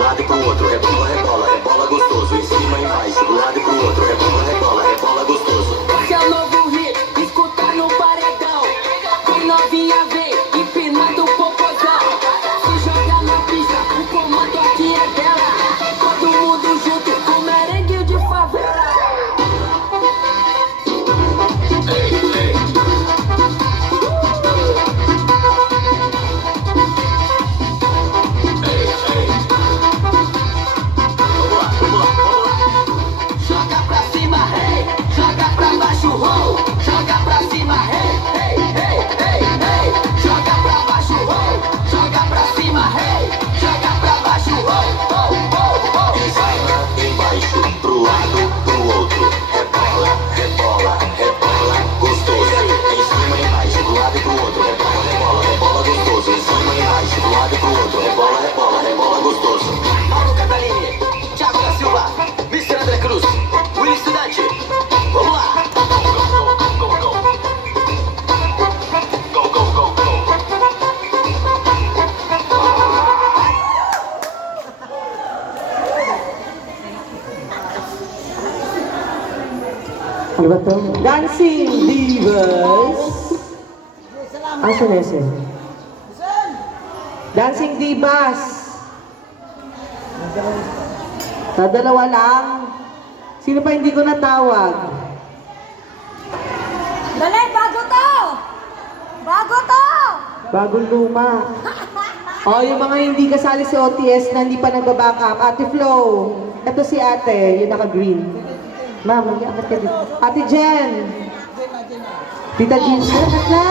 lado e pro outro, rebola, rebola, rebola gostoso. Em cima e embaixo, do lado e pro outro, rebola, rebola, rebola gostoso. Esse é o novo hit, escuta no paredão. Tem novinha vem, empinando o popozão. Se joga na pista, o comando aqui é dela. Todo mundo junto, com merengue de favela. Ei, ei. Joga pra cima, hey, joga pra baixo, roll. Joga pra cima, hey, hey, hey, hey, hey. Joga pra baixo, roll. Joga pra cima, hey, joga pra baixo, roll, roll, roll, roll. Em cima, embaixo, pro lado, pro outro, rebola, rebola, rebola gostoso. Em cima, embaixo, do lado e pro outro, rebola, rebola, rebola gostoso. Em cima, embaixo, do lado e pro outro, rebola, rebola, rebola gostoso. Paulo Catalini, Thiago da Silva, Mr. André Cruz, Willy Estudante. Vamos lá! Ano ba to? Dancing Divas. Asan ese? Dancing Divas. Dalawa lang. Sino pa hindi ko natawag? Dali, bago to! Bago to! Bagong luma. O, yung mga hindi kasali sa OTS na hindi pa nagbaback up. Ate Flo. Ito si ate, yung naka-green. Ma'am, mag-iangat ka dito. Ate Jen. Tita Jean, salamat na.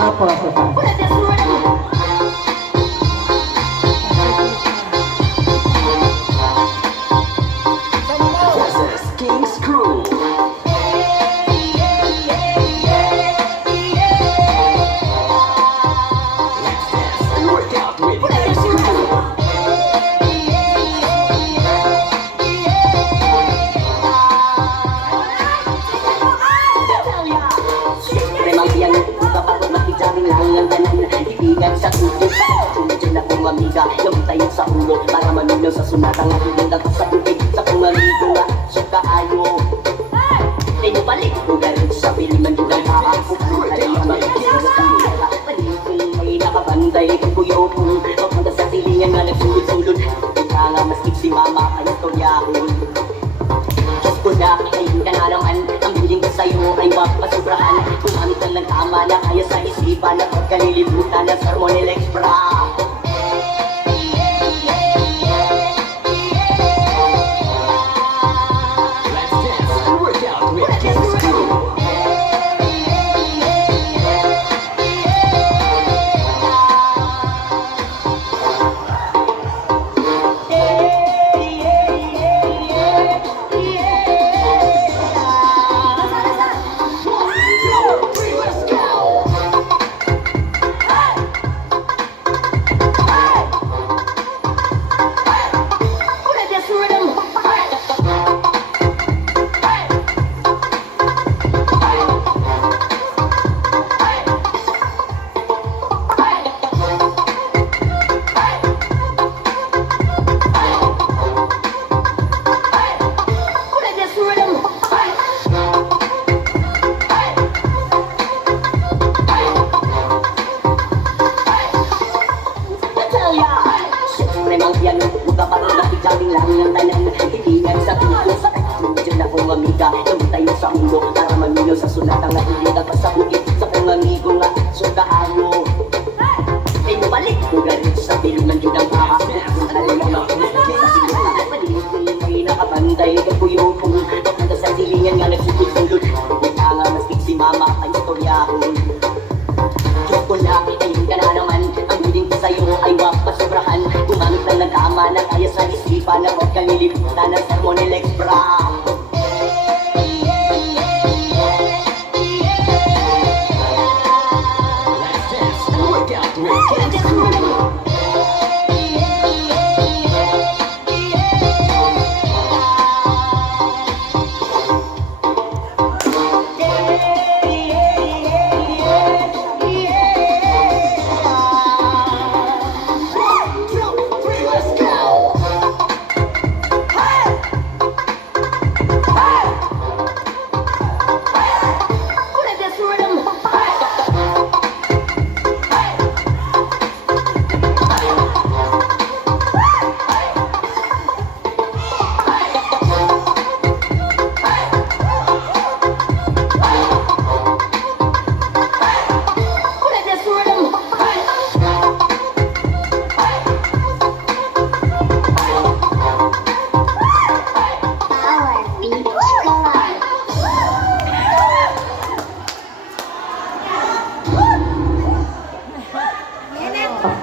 Apo, apo, apo. This is King's Crew. Let's dance and work out with King's Crew. Memang yang kapag makijaming lang ang tanan. Ibigan sa tuto, sunod na kong amiga. Yung tayo sa ulo, para manunaw sa sunatang ating dapat sa tubig. Sa pumaligo nga, suka ayo. Tayo balik, lugar sa piliman yung ganda. Kaya magiging sa kanila. Palikong may nakabantay, kung kuyopong. Papunta sa silingan nga nagsulod-sulod. Kaya nga maskip si mama, ay istoryahon. Diyos ko na, ayun ka na naman. Ang biling ko sa'yo ay mapasubrahan. Gumamit ka ng tama na kaya sa isipan. At huwag kalilimutan ng Harmonic Extra. Let's dance and work out with King's Crew. Let's go! Memang yan, buka para nakijaming lang ang tanan. Hilingan sa tuto, sa kakudyan na kong amiga. Yung tayo sa ulo, para manunaw sa sunatang nahilindag pa sa bukit. Sa kong amigo nga, suka ayo. Tayo balik, lugar sa piliman yun ang makakakot. Alam mo na, palikong may nakabantay. Kung kuyopong, papunta sa silingan nga nagsulod-sulod. Kaya nga maskip si mama, ay istoryahon. Diyos ko na, ayun ka na naman. Ang biling ko sa'yo ay mapasubrahan. Gumamit lang ng tama na kaya sa isipan. Na huwag kang nilimutan ng Harmonic Extra. Let's dance and work out with King's Crew.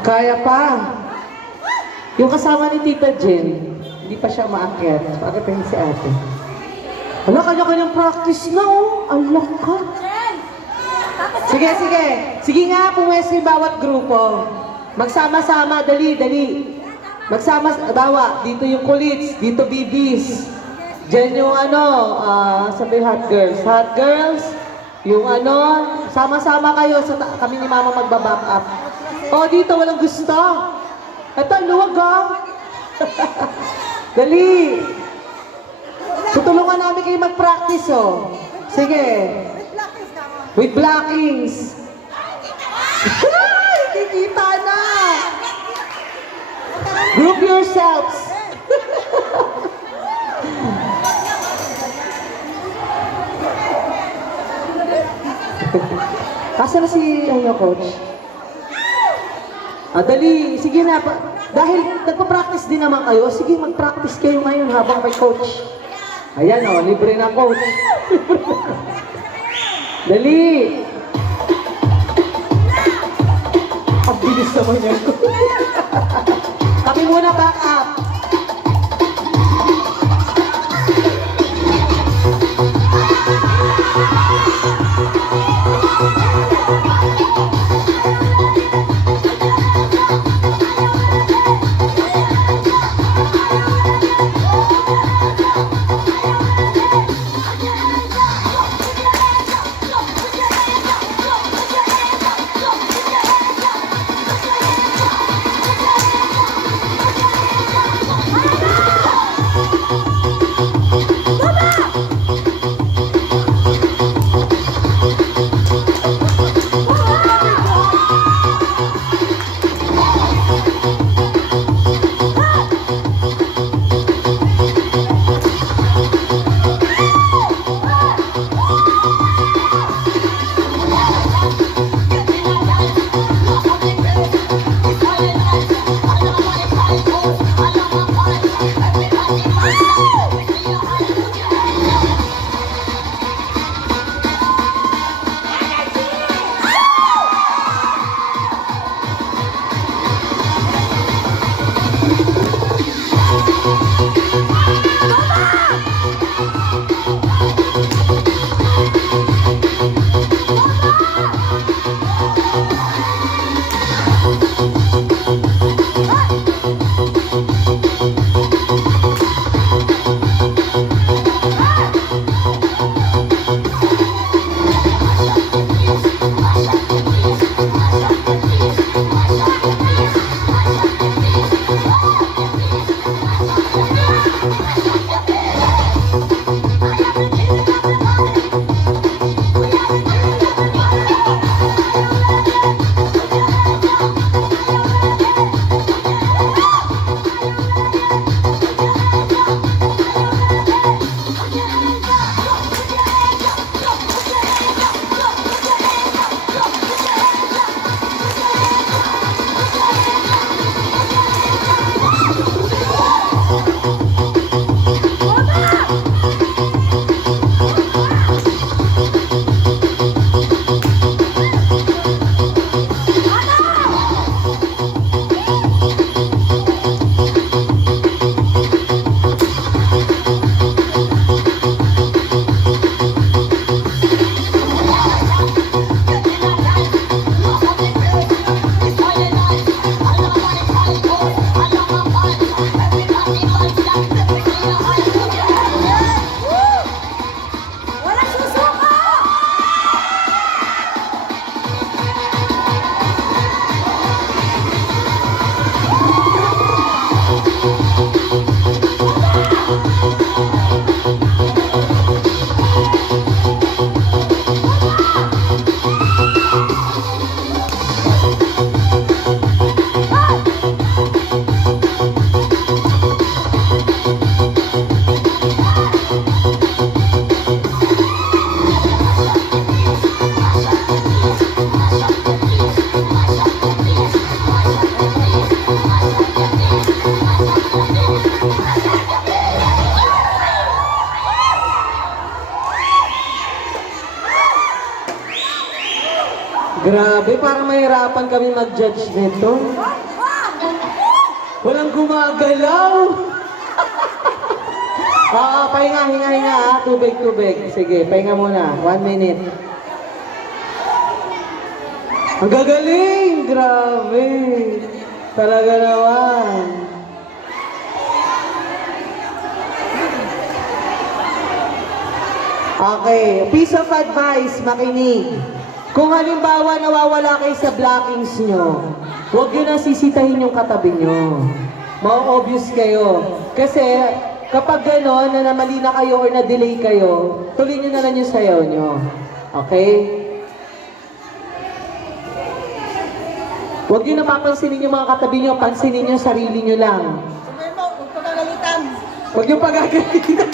Kaya pa. Yung kasama ni Tita Jen, hindi pa siya maakyat. Bakit pa si ate? Wala, kanya-kanyang practice na oh. Allah ka. Jen! Tapos Sige, sige. Sige nga, pumwesto yung bawat grupo. Magsama-sama, dali, dali. Magsama, bawa, dito yung kulits, dito bibis. Diyan yung sabi hot girls. Hot girls, yung sama-sama kayo, kami ni Mama magbaback up. Oh, dito, walang gusto. Ito, luwag Dali. Tutulungan namin kayo mag-practice, oh. Sige. With blockings. Ay, kikita na. Group yourselves. Asa na si coach? Dali. Sige na. Dahil nagpa-practice din naman kayo, sige, mag-practice kayo ngayon habang may coach. Ayan o, libre na coach. Dali! Ang bilis naman yan. Kami muna back up. Grabe, parang mahirapan kami mag-judge nito. Walang gumagalaw. Pahinga, hinga. Tubig. Sige, pahinga muna. 1 minute. Ang gagaling! Grabe! Talaga naman. Okay, piece of advice, makinig. Kung halimbawa nawawala kayo sa blockings nyo, huwag nyo na sisitahin yung katabi nyo. Ma-obvious kayo. Kasi kapag gano'n, na namali na kayo or na-delay kayo, tuloy nyo na lang yung sayaw nyo. Okay? Huwag nyo napapansinin yung mga katabi nyo, pansinin nyo sarili nyo lang. Huwag nyo pagagalitan.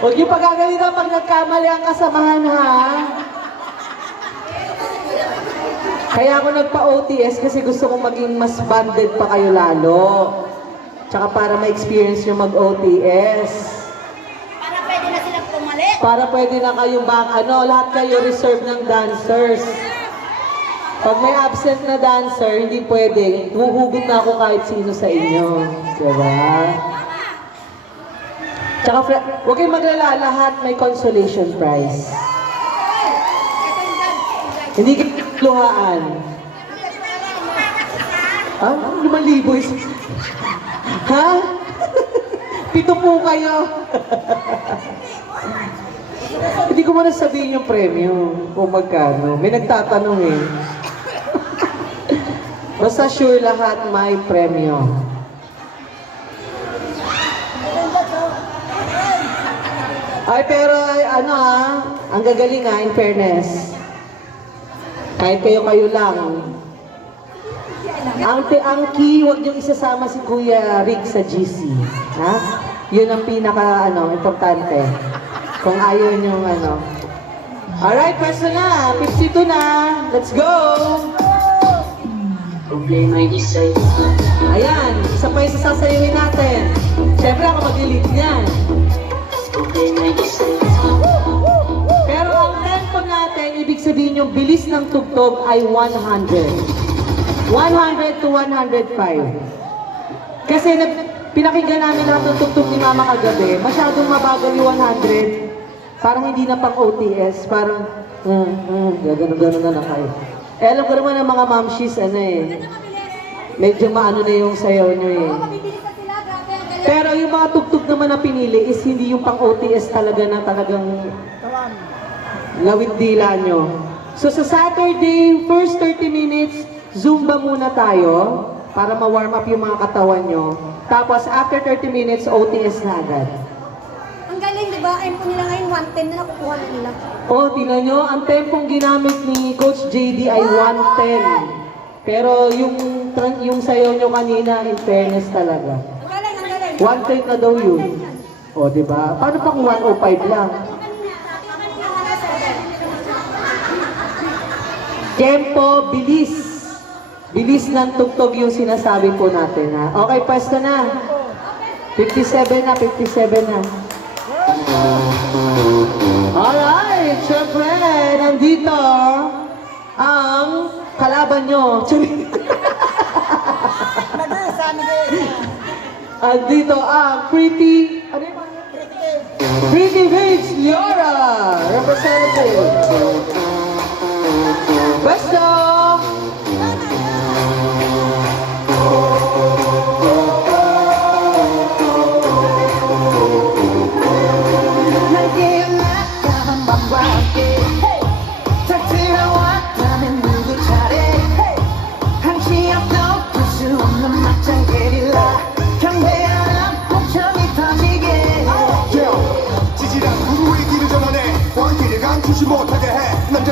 Huwag nyo pagagalitan pag nagkamali ang kasamahan, ha? Kaya ako nagpa-OTS kasi gusto kong maging mas bonded pa kayo lalo. Tsaka para ma-experience nyo mag-OTS. Para pwede na silang pumalik. Para pwede na kayong lahat kayo reserve ng dancers. Pag may absent na dancer, hindi pwede. Huhugot na ako kahit sino sa inyo. Diba? Tsaka, huwag kayong maglala, lahat may consolation prize. Hindi kayo luhaan. Ha? 5,000 is... Ha? 7 po kayo. Hindi ko muna sabihin yung premyo o magkano. May nagtatanong eh. Basta sure lahat may premyo. Ay, pero ano ang gagaling in fairness. Kahit kayo lang. Ang key, huwag niyong isasama si Kuya Rick sa GC. Ha? Yun ang pinaka, importante. Kung ayaw niyong, Alright, pwesto na. 52 na. Let's go! Problema'y isa'y Ayan, isa pa yung sasayawin natin. Siyempre ako mag-lead niyan. Problema'y isa'y Pero ang tempo natin, ibig sabihin yung bilis ng tugtog ay 100. 100 to 105. Kasi pinakinggan namin lahat ng tugtog ni Mama kagabi, masyadong mabagal yung 100. Parang hindi na pang OTS, parang gano'n na kayo. Alam ko naman ang mga mamshis, medyo maano na yung sayaw nyo eh. Mabibilis na sila, grabe. Ang galing. Pero yung mga tugtog naman na pinili is hindi yung pang OTS talaga na talagang lawit dila nyo. So sa Saturday, first 30 minutes, Zumba muna tayo para ma-warm up yung mga katawan nyo. Tapos after 30 minutes, OTS na agad. Ang galing, di ba? Ayun po nila ngayon, 110 na nakukuha na nila. Oh, tingnan nyo, ang tempong ginamit ni Coach JD ay 110. Pero yung sayaw nyo kanina, in fairness talaga. Ang galing, ang galing. 110 na daw yun. O, di ba? Paano pang 105 lang? Tempo, bilis. Bilis ng tugtog yung sinasabi po natin, ha? Okay, pwesto na. 57 na. Alright, syempre, nandito ang kalaban nyo. Andito ang Pretty Babes Liora, representative. Pwesto! 지지랑 구루의 길을 전환해 왕길을 감추지 못하게 해 난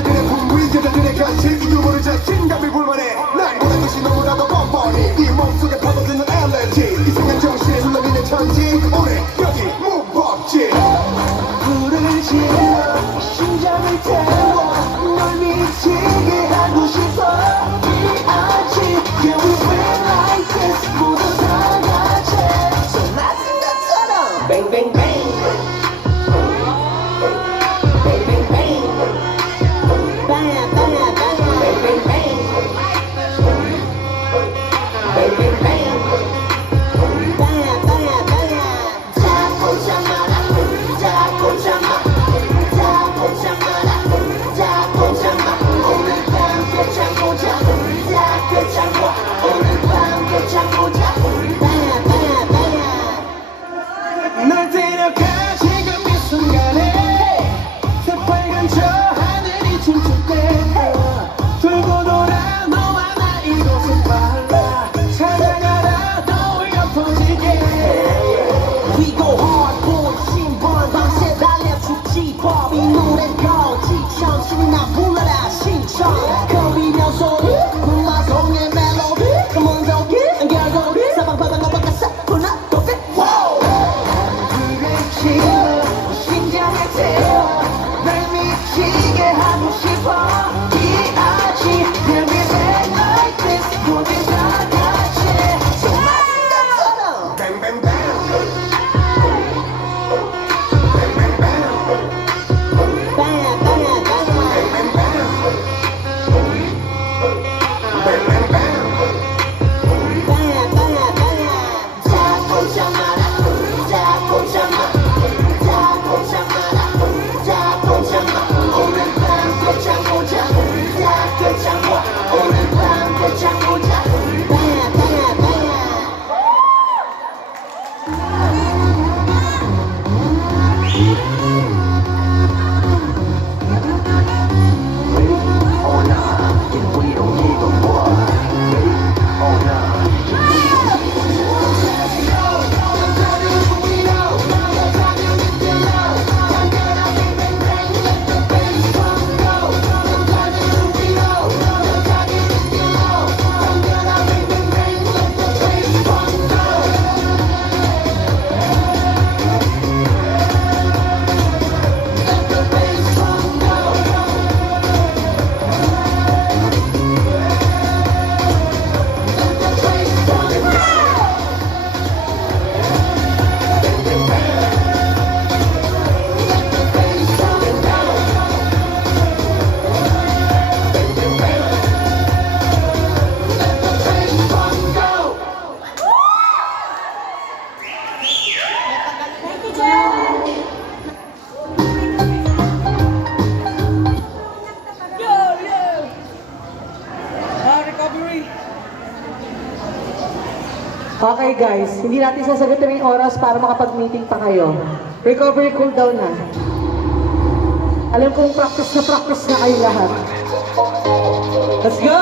Okay guys, hindi natin sasagutin yung oras para makapag-meeting pa kayo. Recovery cool down na. Alam kong practice na kayo lahat. Let's go!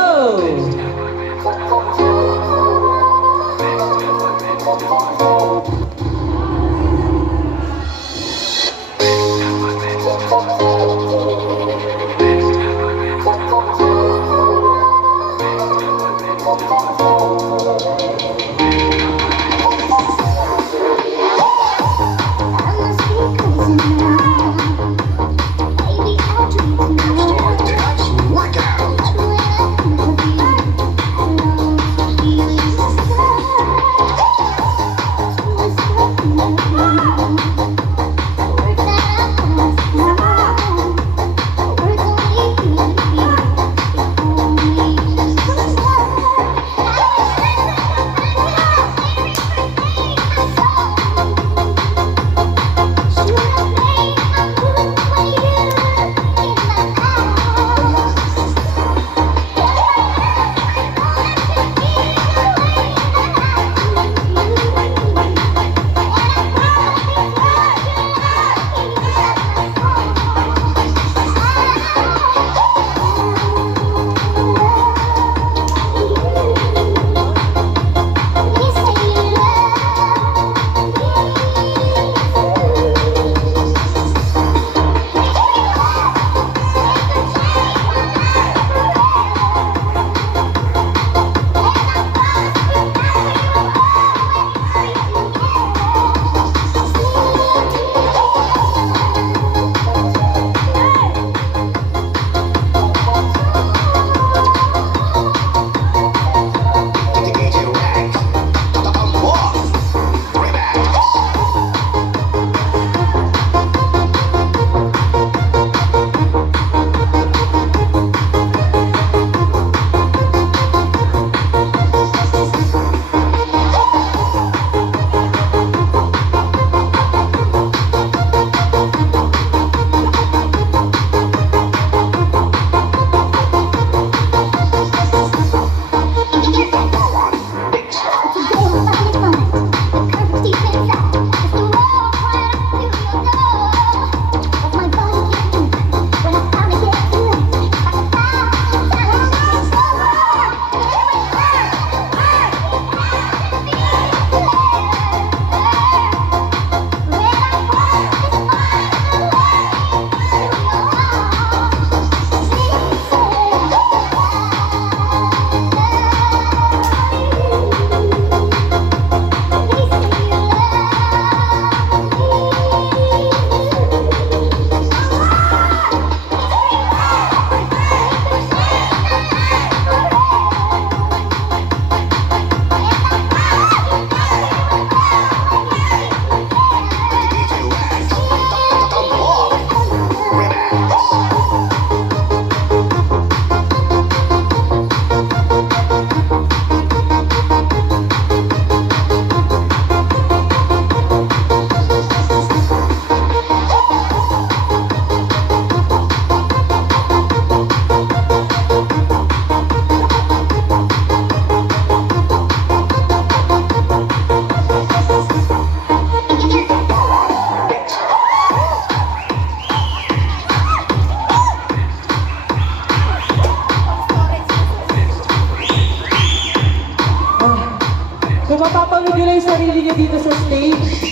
Kung mapapanood nyo lang yung sarili nyo dito sa stage,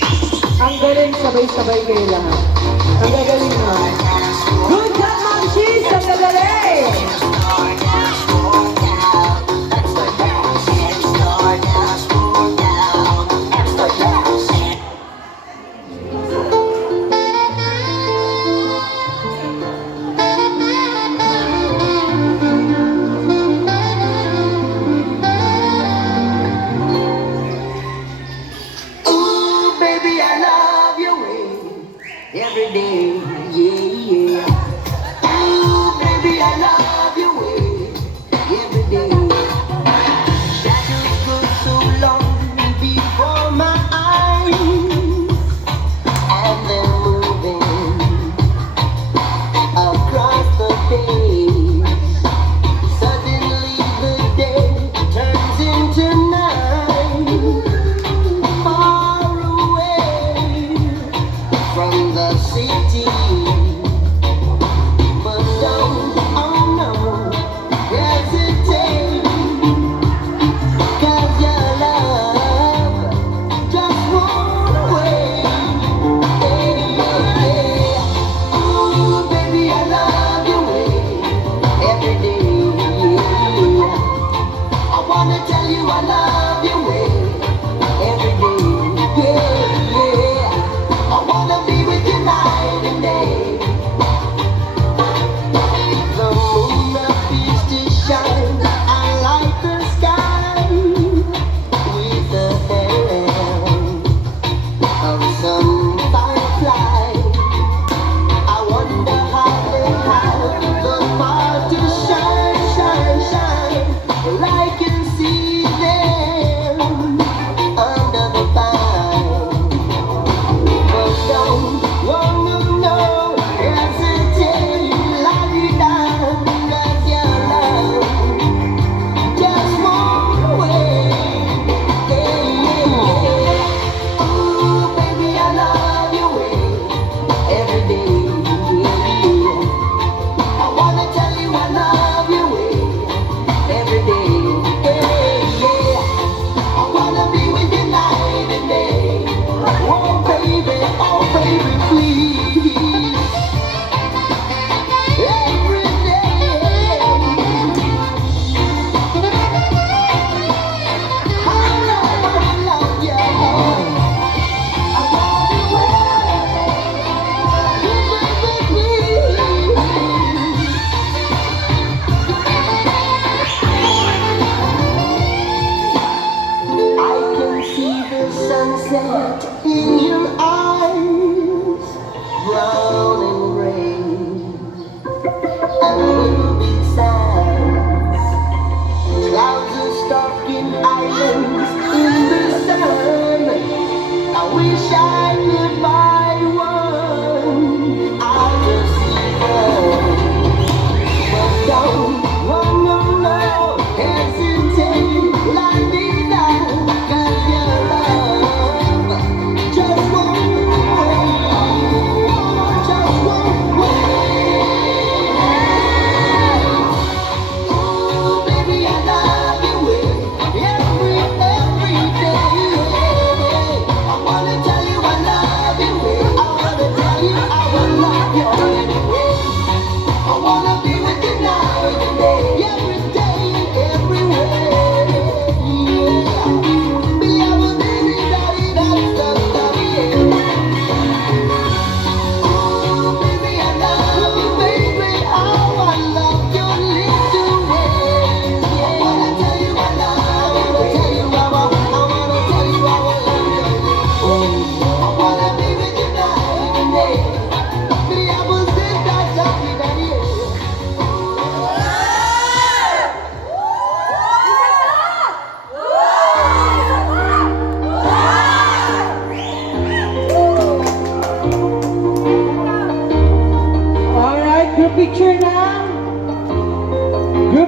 ang galing, sabay-sabay kayo lahat. Ang gagaling mo. Good job, Ma'am Cheese! Ang gagaling! Ooh, baby, I love your way every day, yeah, yeah. Ooh, baby, I love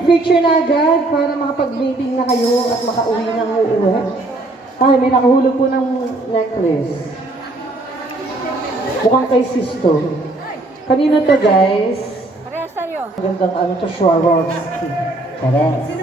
Mag-picture na agad para makapag-vaping na kayo at makauwi ng uuwi. Ay, may nakahulog po ng necklace. Mukhang kay Sisto. Kanino to, guys? Parehas tayo. Magandang ano to, Swarovski. Correct.